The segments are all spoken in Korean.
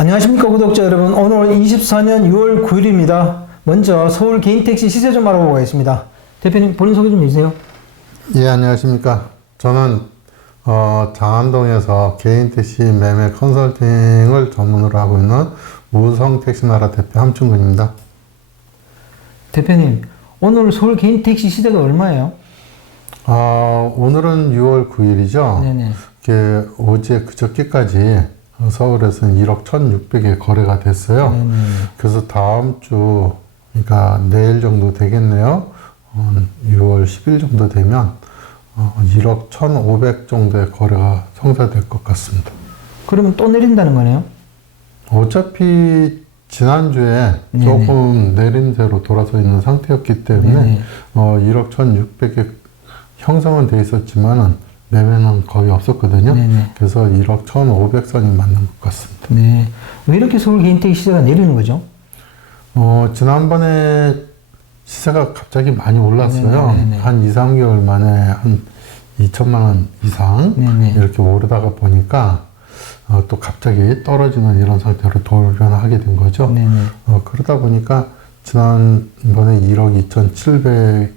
안녕하십니까 구독자 여러분. 오늘 24년 6월 9일입니다. 먼저 서울 개인택시 시세 좀 알아보고 가겠습니다. 대표님 본인 소개 좀 해주세요. 예, 안녕하십니까. 저는 장안동에서 개인택시 매매 컨설팅을 전문으로 하고 있는 우성택시나라 대표 함춘근입니다. 대표님 오늘 서울 개인택시 시세가 얼마예요? 오늘은 6월 9일이죠. 네네. 어제 그저께까지 서울에서는 1억 1,600에 거래가 됐어요. 네네. 그래서 다음 주, 그러니까 내일 정도 되겠네요. 6월 10일 정도 되면 1억 1,500 정도의 거래가 성사될 것 같습니다. 그러면 또 내린다는 거네요? 어차피 지난주에 네네. 조금 내림세로 돌아서 있는 상태였기 때문에 네네. 1억 1,600에 형성은 돼 있었지만은 매매는 거의 없었거든요. 네네. 그래서 1억 1,500선이 맞는 것 같습니다. 네. 왜 이렇게 서울 개인택시 시세가 내리는 거죠? 지난번에 시세가 갑자기 많이 올랐어요. 네네네. 한 2, 3개월 만에 한 2천만 원 이상 네네. 이렇게 오르다가 보니까 또 갑자기 떨어지는 이런 상태로 돌변하게 된 거죠. 네네. 그러다 보니까 지난번에 1억 2,700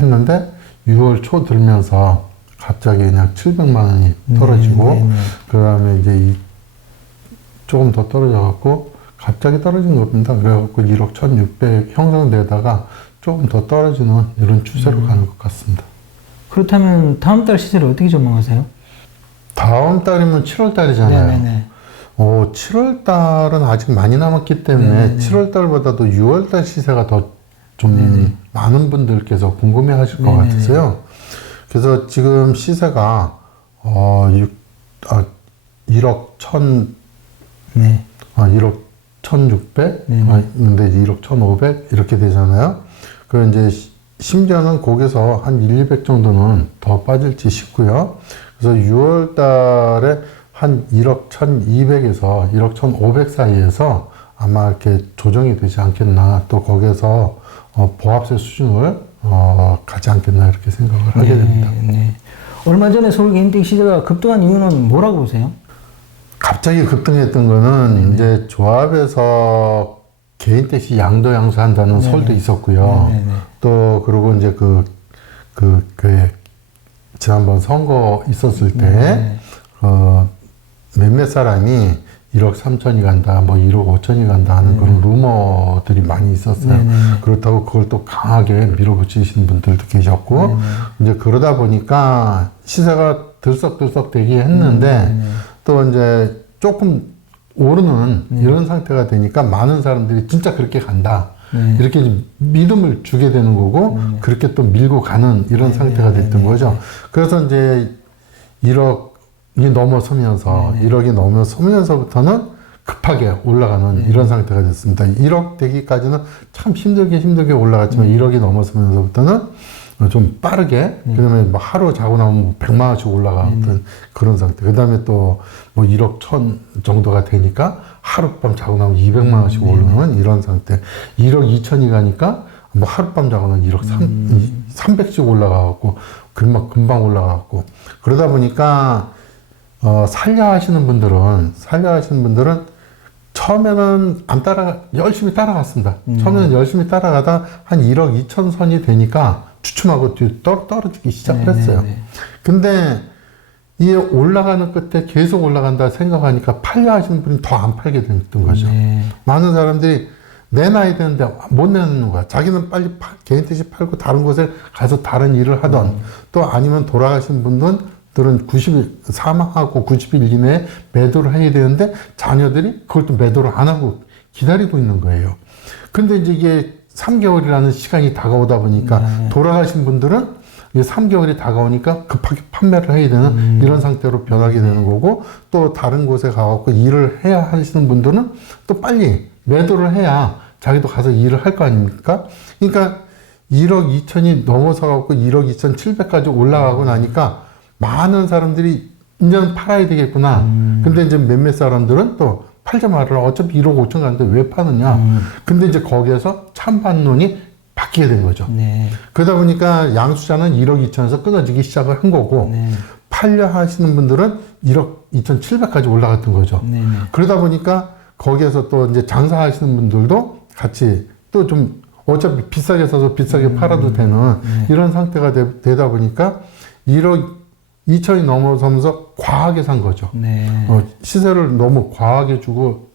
했는데 6월 초 들면서 갑자기 그냥 700만 원이 떨어지고 네네. 그 다음에 이제 조금 더 떨어져갖고 갑자기 떨어진 겁니다. 그래갖고 1억 1,600 형성되다가 조금 더 떨어지는 이런 추세로 가는 것 같습니다. 그렇다면 다음 달 시세를 어떻게 전망하세요? 다음 달이면 7월 달이잖아요. 네네네. 7월 달은 아직 많이 남았기 때문에 네네네. 7월 달보다도 6월 달 시세가 더 좀 네네. 많은 분들께서 궁금해 하실 것 네네네. 같으세요. 그래서 지금 시세가 1억 1,000 네. 1억 1,600, 네네. 근데 1억 1,500 이렇게 되잖아요. 그 이제 심지어는 거기서 한 1, 200 정도는 더 빠질지 싶고요. 그래서 6월 달에 한 1억 1,200에서 1억 1,500 사이에서 아마 이렇게 조정이 되지 않겠나. 또 거기에서 보합세 수준을 가지 않겠나 이렇게 생각을 하게 됩니다. 네. 얼마 전에 서울 개인택시 시세가 급등한 이유는 뭐라고 보세요? 갑자기 급등했던 거는 이제 조합에서 개인택시 양도 양수한다는 설도 있었고요. 네네. 또 그리고 이제 그 지난번 선거 있었을 때 몇몇 사람이 1억 3천이 간다, 뭐 1억 5천이 간다 하는 그런 루머들이 많이 있었어요. 네네. 그렇다고 그걸 또 강하게 밀어붙이시는 분들도 계셨고, 이제 그러다 보니까 시세가 들썩들썩 되긴 했는데, 또 이제 조금 오르는 이런 상태가 되니까 많은 사람들이 진짜 그렇게 간다. 이렇게 이제 믿음을 주게 되는 거고, 그렇게 또 밀고 가는 이런 상태가 됐던 거죠. 그래서 이제 1억이 넘어서면서, 1억이 넘어서면서부터는 급하게 올라가는 이런 상태가 됐습니다. 1억 되기까지는 참 힘들게 올라갔지만 1억이 넘어서면서부터는 좀 빠르게, 그 다음에 뭐 하루 자고 나면 뭐 100만 원씩 올라가던 그런 상태. 그 다음에 또 뭐 1억 1천 정도가 되니까 하룻밤 자고 나면 200만 원씩 오르는 이런 상태. 1억 2천이 가니까 뭐 하룻밤 자고 나면 1억 300씩 올라가갖고, 금방 올라가갖고. 그러다 보니까, 살려 하시는 분들은 처음에는 열심히 따라갔습니다. 처음에는 열심히 따라가다 한 1억 2천 선이 되니까 주춤하고 떨어지기 시작을 했어요. 근데 이 올라가는 끝에 계속 올라간다 생각하니까 팔려 하시는 분이 더 안 팔게 됐던 거죠. 많은 사람들이 내놔야 되는데 못 내는 거야. 자기는 빨리 개인택시 팔고 다른 곳에 가서 다른 일을 하던 또 아니면 돌아가신 분들은 90일, 사망하고 90일 이내에 매도를 해야 되는데 자녀들이 그걸 또 매도를 안 하고 기다리고 있는 거예요. 근데 이제 이게 3개월이라는 시간이 다가오다 보니까 돌아가신 분들은 이제 3개월이 다가오니까 급하게 판매를 해야 되는 이런 상태로 변하게 되는 거고, 또 다른 곳에 가갖고 일을 해야 하시는 분들은 또 빨리 매도를 해야 자기도 가서 일을 할 거 아닙니까? 그러니까 1억 2천이 넘어서갖고 1억 2,700까지 올라가고 나니까 많은 사람들이 이제는 팔아야 되겠구나. 근데 이제 몇몇 사람들은 또 팔자마자 어차피 1억 5천 가는데 왜 파느냐. 근데 이제 거기에서 찬반론이 바뀌게 된 거죠. 그러다 보니까 양수자는 1억 2천에서 끊어지기 시작을 한 거고, 팔려 하시는 분들은 1억 2,700까지 올라갔던 거죠. 네네. 그러다 보니까 거기에서 또 이제 장사하시는 분들도 같이 또 좀 어차피 비싸게 사서 비싸게 팔아도 되는 이런 상태가 되다 보니까 1억 2천이 넘어서면서 과하게 산 거죠. 네. 시세를 너무 과하게 주고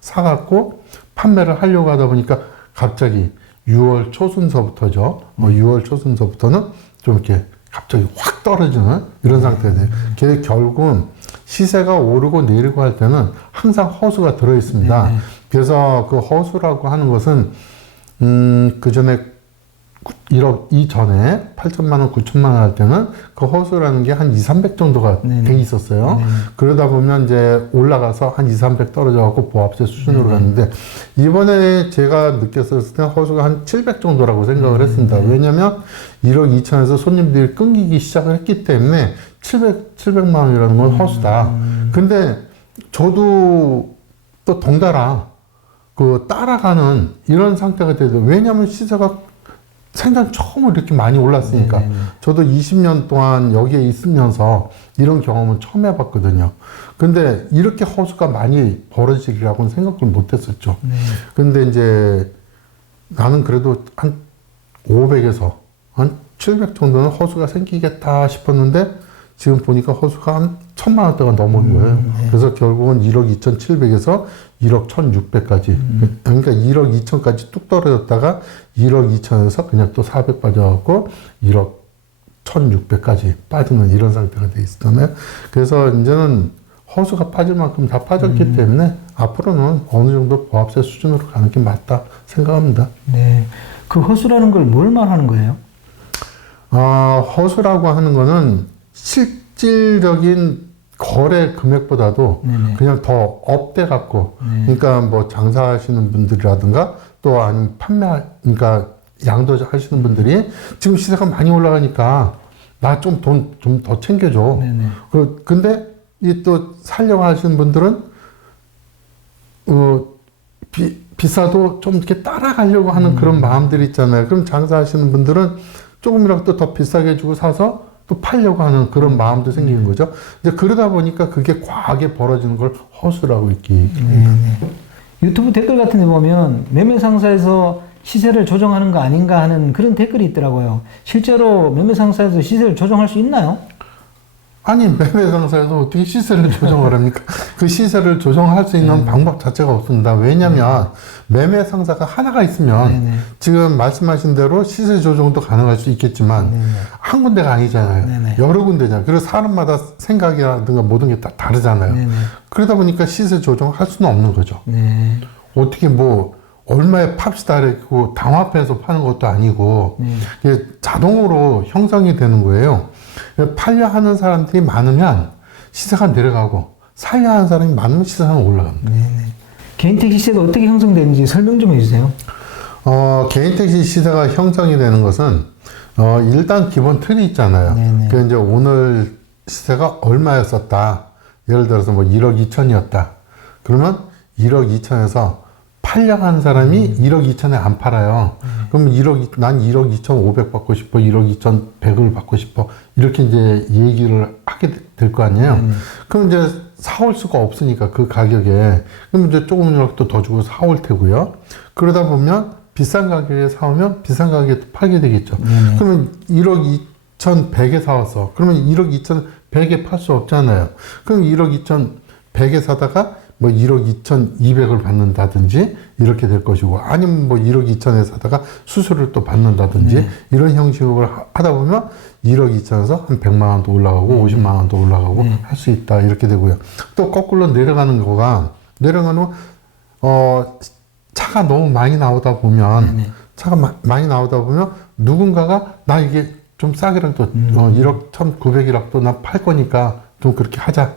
사갖고 판매를 하려고 하다 보니까 갑자기 6월 초순서부터죠. 6월 초순서부터는 좀 이렇게 갑자기 확 떨어지는 이런 상태가 돼요. 그게 결국은 시세가 오르고 내리고 할 때는 항상 허수가 들어 있습니다. 그래서 그 허수라고 하는 것은 그 전에 1억 이전에 8천만 원, 9천만 원 할 때는 그 허수라는 게 한 2, 300 정도가 돼 있었어요. 그러다 보면 이제 올라가서 한 2, 300 떨어져 갖고 보합세 수준으로 갔는데 이번에 제가 느꼈을 때 허수가 한 700 정도라고 생각을 했습니다. 왜냐면 1억 2천에서 손님들이 끊기기 시작을 했기 때문에 700만 원이라는 건 허수다. 근데 저도 또 덩달아 그 따라가는 이런 상태가 돼서 왜냐면 시세가 생전 처음으로 이렇게 많이 올랐으니까. 저도 20년 동안 여기에 있으면서 이런 경험은 처음 해봤거든요. 근데 이렇게 허수가 많이 벌어지리라고는 생각을 못 했었죠. 근데 이제 나는 그래도 한 500에서 한 700 정도는 허수가 생기겠다 싶었는데 지금 보니까 허수가 한 1,000만 원대가 넘은 거예요. 그래서 결국은 1억 2,700에서 1억 1,600까지. 그러니까 1억 2천까지 뚝 떨어졌다가 1억 2천에서 그냥 또 400 빠져갖고 1억 1,600까지 빠지는 이런 상태가 돼 있었잖아요. 그래서 이제는 허수가 빠질 만큼 다 빠졌기 때문에 앞으로는 어느 정도 보합세 수준으로 가는 게 맞다 생각합니다. 네. 그 허수라는 걸 뭘 말하는 거예요? 허수라고 하는 거는 실질적인 거래 금액보다도 그냥 더 업돼 갖고 그러니까 뭐 장사하시는 분들이라든가 또 아니면 그러니까 양도 하시는 분들이 지금 시세가 많이 올라가니까 나 좀 돈 좀 더 챙겨줘. 근데 이 또 살려고 하시는 분들은 비싸도 좀 이렇게 따라가려고 하는 그런 마음들이 있잖아요. 그럼 장사하시는 분들은 조금이라도 더 비싸게 주고 사서 또 팔려고 하는 그런 마음도 생기는 거죠. 이제 그러다 보니까 그게 과하게 벌어지는 걸 허수라고 이렇게 유튜브 댓글 같은 데 보면 매매 상사에서 시세를 조정하는 거 아닌가 하는 그런 댓글이 있더라고요. 실제로 매매 상사에서 시세를 조정할 수 있나요? 아니 매매 상사에서 어떻게 시세를 조정을 합니까? 그 시세를 조정할 수 있는 방법 자체가 없습니다. 왜냐하면 매매 상사가 하나가 있으면 지금 말씀하신 대로 시세 조정도 가능할 수 있겠지만 한 군데가 아니잖아요. 여러 군데잖아요. 그래서 사람마다 생각이라든가 모든 게 다 다르잖아요. 그러다 보니까 시세 조정할 수는 없는 거죠. 어떻게 뭐 얼마에 팝시다 이렇게 담합해서 파는 것도 아니고 이게 자동으로 형성이 되는 거예요. 팔려 하는 사람들이 많으면 시세가 내려가고 살려 하는 사람이 많으면 시세가 올라갑니다. 개인 택시 시세가 어떻게 형성되는지 설명 좀 해주세요. 개인 택시 시세가 형성이 되는 것은 일단 기본 틀이 있잖아요. 그 이제 오늘 시세가 얼마였었다. 예를 들어서 뭐 1억 2천이었다. 그러면 1억 2천에서 팔려고 사람이 1억 2천에 안 팔아요. 그럼 난 1억 2천 500 받고 싶어. 1억 2천 100을 받고 싶어. 이렇게 이제 얘기를 하게 될 거 아니에요. 그럼 이제 사올 수가 없으니까 그 가격에. 그럼 이제 조금이라도 더 주고 사올 테고요. 그러다 보면 비싼 가격에 사오면 비싼 가격에 팔게 되겠죠. 그러면 1억 2천 100에 사왔어. 그러면 1억 2천 100에 팔 수 없잖아요. 그럼 1억 2천 100에 사다가 뭐 1억 2천 2백을 받는다든지 이렇게 될 것이고 아니면 뭐 1억 2천에 사다가 수수료를 또 받는다든지 이런 형식으로 하다 보면 1억 2천에서 한 100만 원도 올라가고 50만 원도 올라가고 할 수 있다 이렇게 되고요. 또 거꾸로 내려가는 차가 너무 많이 나오다 보면 많이 나오다 보면 누군가가 나 이게 좀 싸게라도 1억 1,900이라도 나 팔 거니까 좀 그렇게 하자.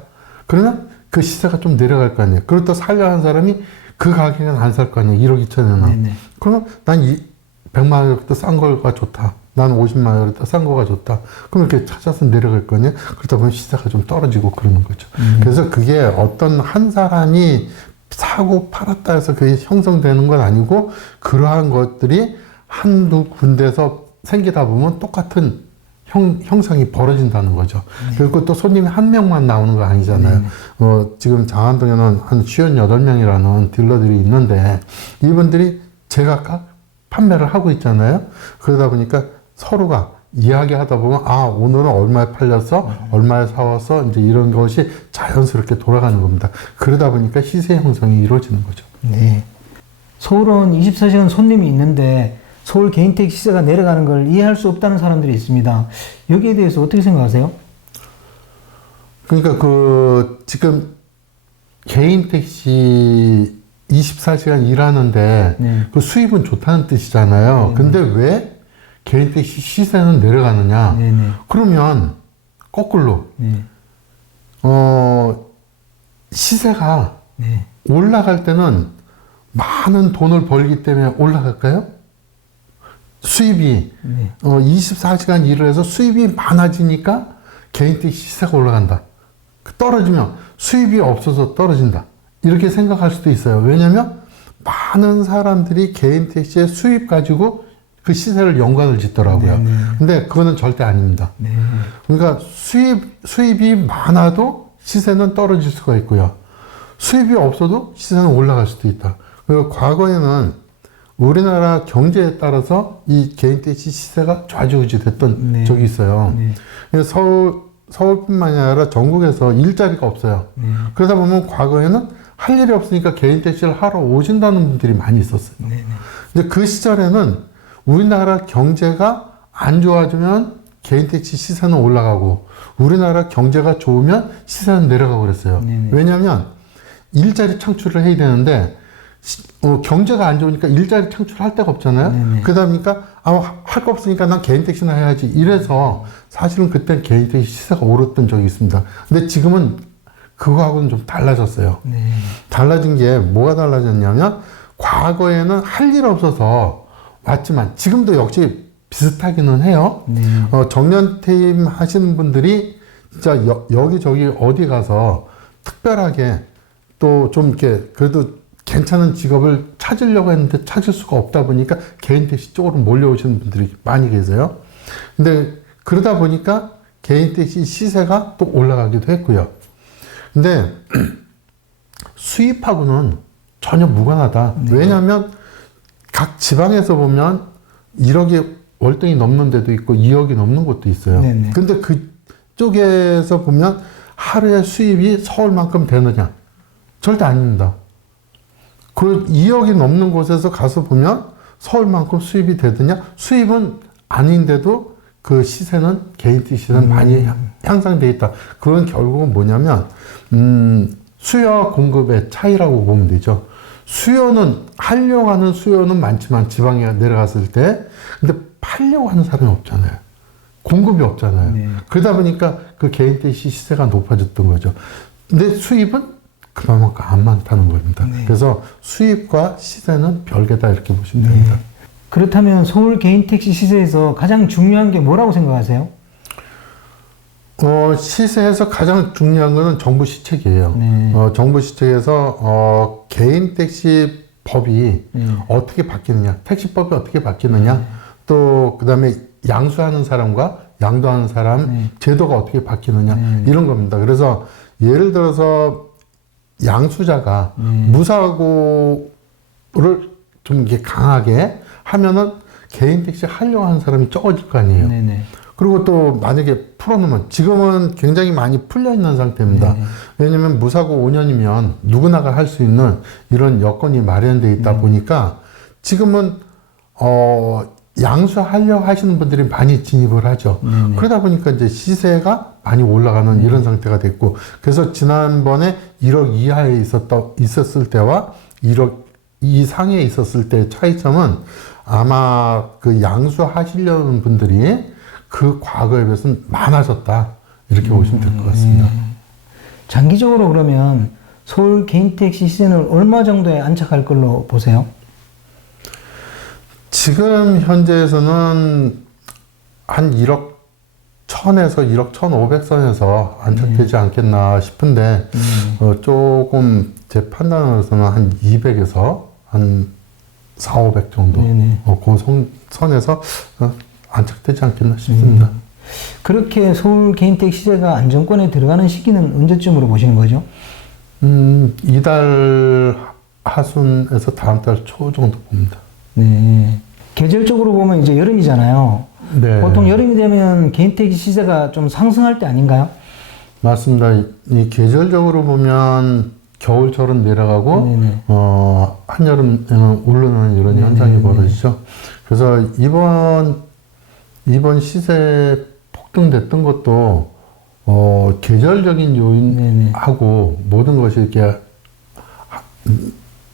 그러면 그 시세가 좀 내려갈 거 아니에요. 그리고 또 살려 한 사람이 그 가격에는 안 살 거 아니에요. 1억 2천에는. 그러면 난 100만 원보다 싼 거가 좋다. 난 50만 원보다 싼 거가 좋다. 그럼 이렇게 찾아서 내려갈 거 아니에요. 그러다 보면 시세가 좀 떨어지고 그러는 거죠. 그래서 그게 어떤 한 사람이 사고 팔았다 해서 그게 형성되는 건 아니고 그러한 것들이 한두 군데서 생기다 보면 똑같은 형상이 벌어진다는 거죠. 그리고 또 손님이 한 명만 나오는 거 아니잖아요. 지금 장안동에는 한 58명이라는 딜러들이 있는데 이분들이 제각각 판매를 하고 있잖아요. 그러다 보니까 서로가 이야기하다 보면 오늘은 얼마에 팔렸어? 얼마에 사왔어? 이제 이런 것이 자연스럽게 돌아가는 겁니다. 그러다 보니까 시세 형성이 이루어지는 거죠. 네. 서울은 24시간 손님이 있는데 서울 개인택시 시세가 내려가는 걸 이해할 수 없다는 사람들이 있습니다. 여기에 대해서 어떻게 생각하세요? 그러니까 지금 개인택시 24시간 일하는데 네. 그 수입은 좋다는 뜻이잖아요. 근데 왜 개인택시 시세는 내려가느냐? 네네. 그러면 거꾸로 네. 시세가 네. 올라갈 때는 많은 돈을 벌기 때문에 올라갈까요? 수입이 24시간 일을 해서 수입이 많아지니까 개인택시 시세가 올라간다. 떨어지면 수입이 없어서 떨어진다. 이렇게 생각할 수도 있어요. 왜냐하면 많은 사람들이 개인택시의 수입 가지고 그 시세를 연관을 짓더라고요. 네네. 근데 그거는 절대 아닙니다. 네. 그러니까 수입이 많아도 시세는 떨어질 수가 있고요. 수입이 없어도 시세는 올라갈 수도 있다. 그리고 과거에는 우리나라 경제에 따라서 이 개인택시 시세가 좌지우지 됐던 네. 적이 있어요. 네. 그래서 서울뿐만이 아니라 전국에서 일자리가 없어요. 네. 그러다 보면 과거에는 할 일이 없으니까 개인택시를 하러 오신다는 분들이 많이 있었어요. 네. 근데 그 시절에는 우리나라 경제가 안 좋아지면 개인택시 시세는 올라가고 우리나라 경제가 좋으면 시세는 내려가고 그랬어요. 네네. 왜냐하면 일자리 창출을 해야 되는데 경제가 안 좋으니까 일자리 창출할 데가 없잖아요. 네네. 그러다 보니까 할 거 없으니까 난 개인택시나 해야지 이래서 사실은 그때 개인택시 시세가 오랐던 적이 있습니다. 근데 지금은 그거하고는 좀 달라졌어요. 네. 달라진 게 뭐가 달라졌냐면 과거에는 할 일 없어서 왔지만 지금도 역시 비슷하기는 해요. 네. 정년퇴임 하시는 분들이 진짜 여기저기 어디 가서 특별하게 또 좀 이렇게 그래도 괜찮은 직업을 찾으려고 했는데 찾을 수가 없다 보니까 개인택시 쪽으로 몰려오시는 분들이 많이 계세요. 근데 그러다 보니까 개인택시 시세가 또 올라가기도 했고요. 근데 수입하고는 전혀 무관하다. 네. 왜냐하면 각 지방에서 보면 1억이 월등히 넘는 데도 있고 2억이 넘는 곳도 있어요. 네네. 근데 그쪽에서 보면 하루에 수입이 서울만큼 되느냐? 절대 아닙니다. 그 2억이 넘는 곳에서 가서 보면 서울만큼 수입이 되느냐? 수입은 아닌데도 그 시세는 개인택시 시세는 많이 향상돼 있다. 그건 결국은 뭐냐면 수요와 공급의 차이라고 보면 되죠. 수요는 하려고 하는 수요는 많지만 지방에 내려갔을 때 근데 팔려고 하는 사람이 없잖아요. 공급이 없잖아요. 네. 그러다 보니까 그 개인택시 시세가 높아졌던 거죠. 근데 수입은 그만큼 안 많다는 겁니다. 네. 그래서 수입과 시세는 별개다 이렇게 보시면 됩니다. 그렇다면 서울 개인택시 시세에서 가장 중요한 게 뭐라고 생각하세요? 시세에서 가장 중요한 거는 정부 시책이에요. 네. 정부 시책에서 개인택시 법이 어떻게 바뀌느냐, 택시법이 어떻게 바뀌느냐, 또 그다음에 양수하는 사람과 양도하는 사람 제도가 어떻게 바뀌느냐 이런 겁니다. 그래서 예를 들어서 양수자가 무사고를 좀 이렇게 강하게 하면은 개인택시 하려고 하는 사람이 적어질 거 아니에요. 네네. 그리고 또 만약에 풀어놓으면 지금은 굉장히 많이 풀려 있는 상태입니다. 왜냐면 무사고 5년이면 누구나가 할 수 있는 이런 여건이 마련되어 있다 보니까 지금은 양수하려고 하시는 분들이 많이 진입을 하죠. 그러다 보니까 이제 시세가 많이 올라가는 이런 상태가 됐고, 그래서 지난번에 1억 이하에 있었을 때와 1억 이상에 있었을 때의 차이점은 아마 그 양수하시려는 분들이 그 과거에 비해서는 많아졌다. 이렇게 보시면 될 것 같습니다. 장기적으로 그러면 서울 개인택시 시세는 얼마 정도에 안착할 걸로 보세요? 지금 현재에서는 한 1억 1000에서 1억 1500 선에서 안착되지 않겠나 싶은데 조금 제 판단으로서는 한 200에서 한 4, 500 정도 그 선에서 안착되지 않겠나 싶습니다. 그렇게 서울 개인택 시세가 안정권에 들어가는 시기는 언제쯤으로 보시는 거죠? 이달 하순에서 다음 달 초 정도 봅니다. 네. 계절적으로 보면 이제 여름이잖아요. 네. 보통 여름이 되면 개인택 시세가 좀 상승할 때 아닌가요? 맞습니다. 이 계절적으로 보면 겨울철은 내려가고, 네네. 한여름에는 오르는 이런 네네. 현상이 벌어지죠. 그래서 이번 시세 폭등됐던 것도, 계절적인 요인하고 모든 것이 이렇게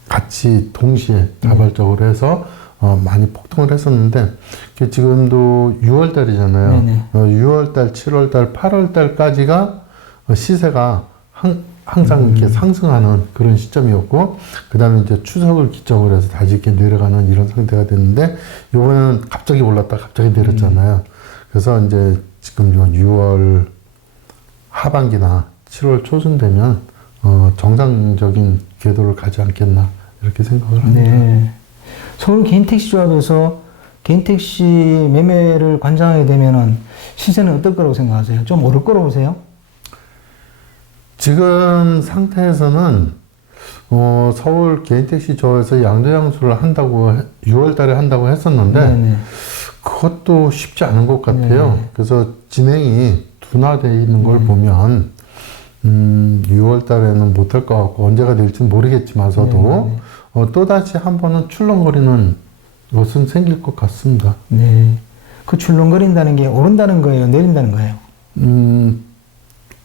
같이 동시에 자발적으로 해서 많이 폭등을 했었는데, 지금도 6월달이잖아요. 6월달, 7월달, 8월달까지가 시세가 항상 이렇게 상승하는 그런 시점이었고, 그 다음에 이제 추석을 기점으로 해서 다시 이렇게 내려가는 이런 상태가 됐는데, 요번에는 갑자기 올랐다 갑자기 내렸잖아요. 그래서 이제 지금 6월 하반기나 7월 초순 되면, 정상적인 궤도를 가지 않겠나, 이렇게 생각을 합니다. 네. 서울 개인택시 조합에서 개인택시 매매를 관장하게 되면은 시세는 어떨 거라고 생각하세요? 좀 오를 거라고 보세요? 지금 상태에서는 서울 개인택시 조합에서 양도양수를 한다고 6월 달에 한다고 했었는데 네네. 그것도 쉽지 않은 것 같아요. 네네. 그래서 진행이 둔화되어 있는 걸 보면 6월 달에는 못할 것 같고 언제가 될지는 모르겠지만서도 또다시 한 번은 출렁거리는 것은 생길 것 같습니다. 네. 그 출렁거린다는 게 오른다는 거예요? 내린다는 거예요?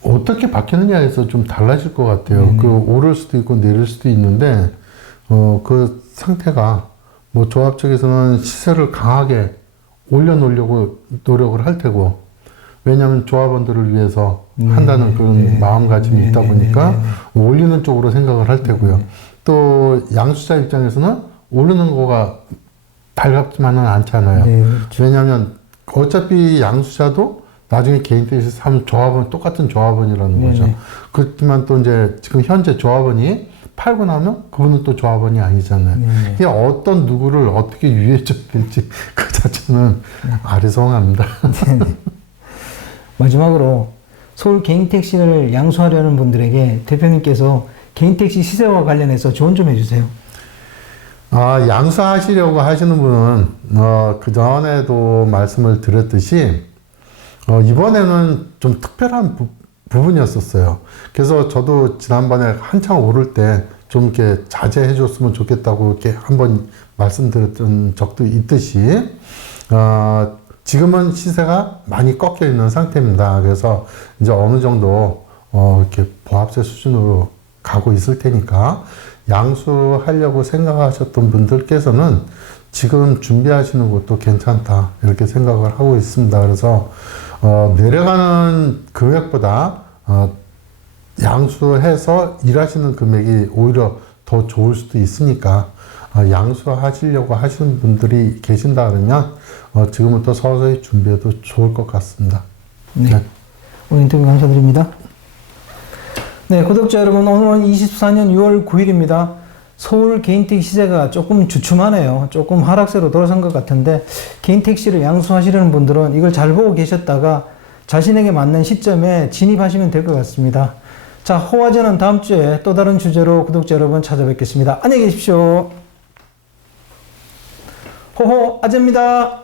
어떻게 바뀌느냐에서 좀 달라질 것 같아요. 그 오를 수도 있고 내릴 수도 있는데, 그 상태가 뭐 조합 쪽에서는 시세를 강하게 올려놓으려고 노력을 할 테고, 왜냐하면 조합원들을 위해서 한다는 그런 마음가짐이 있다 보니까 올리는 쪽으로 생각을 할 테고요. 또 양수자 입장에서는 오르는 거가 달갑지만은 않잖아요. 네, 그렇죠. 왜냐하면 어차피 양수자도 나중에 개인택시 사면 조합원, 똑같은 조합원이라는 거죠. 그렇지만 또 이제 지금 현재 조합원이 팔고 나면 그분은 또 조합원이 아니잖아요. 이게 어떤 누구를 어떻게 유예줘야 될지 그 자체는 아리송합니다. 마지막으로 서울 개인택시를 양수하려는 분들에게 대표님께서 개인택시 시세와 관련해서 조언 좀 해주세요. 양수하시려고 하시는 분은 그 전에도 말씀을 드렸듯이 이번에는 좀 특별한 부분이었었어요. 그래서 저도 지난번에 한창 오를 때 좀 이렇게 자제해 줬으면 좋겠다고 이렇게 한번 말씀드렸던 적도 있듯이, 지금은 시세가 많이 꺾여 있는 상태입니다. 그래서 이제 어느 정도, 이렇게 보합세 수준으로 가고 있을 테니까 양수하려고 생각하셨던 분들께서는 지금 준비하시는 것도 괜찮다. 이렇게 생각을 하고 있습니다. 그래서, 내려가는 금액보다, 양수해서 일하시는 금액이 오히려 더 좋을 수도 있으니까, 양수하시려고 하시는 분들이 계신다 그러면, 지금부터 서서히 준비해도 좋을 것 같습니다. 네. 오늘 인터뷰 감사드립니다. 네, 구독자 여러분, 오늘은 24년 6월 9일입니다. 서울 개인택시 시세가 조금 주춤하네요. 조금 하락세로 돌아선 것 같은데, 개인택시를 양수하시려는 분들은 이걸 잘 보고 계셨다가 자신에게 맞는 시점에 진입하시면 될 것 같습니다. 자, 호화전은 다음 주에 또 다른 주제로 구독자 여러분 찾아뵙겠습니다. 안녕히 계십시오. 호호 아재입니다.